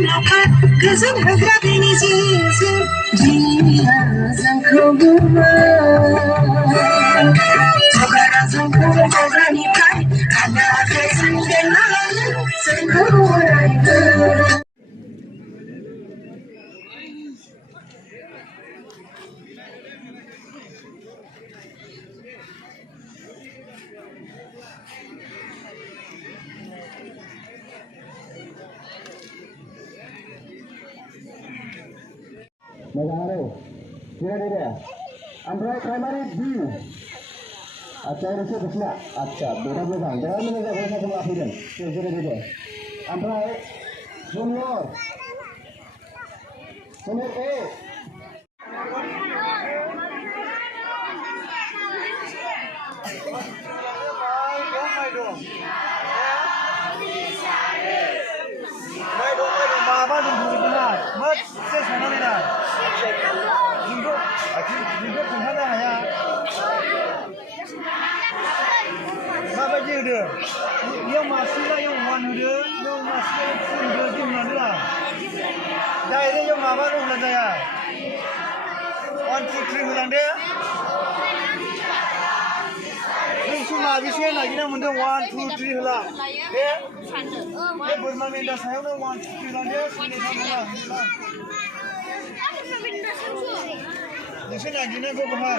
गोजोन होग्रा बेनि जिजों जिया जोंखौ बुङो जगारा जोंखौ जगानिफ्राय आदा आखाइजों बेंना लानो जोंखौ अरायबो Megang dia dia. Ambil primary B. Acara itu besar. Acara benar-benar. Jangan menjaga bahasa pelajaran. Jadi. Ambil junior. Junior A. माबायदि होदो इयाव मासेला इयाव वान होदो इयाव मासे टु होदो जोंनानै ला डाइरेक्ट इयाव माबा दंना जाया 1 2 3 होलांदो नों समा बेसे नागिरना मोनदों 1 2 3 होला बे बोरमा मेन्दा सायावनो 1 2 3 होलांदो सिनि थांला नोंसोर नागिरनांगौ बहा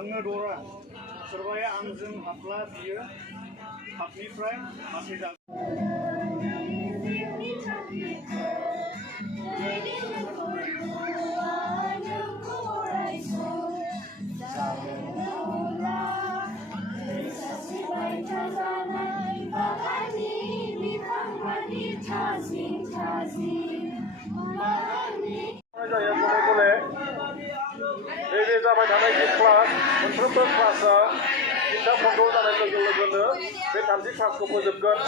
आंनो दरा सोरबाया आंजों हाबला बियो हाबनिफ्राय बासायजागोन नैबे जाबाय थानाय जि क्लास मोनफ्रोमबो क्लासआ 3टा बन्द जानाय लोगो लोगोनो बे 30 क्लासखौ फोजोबगोन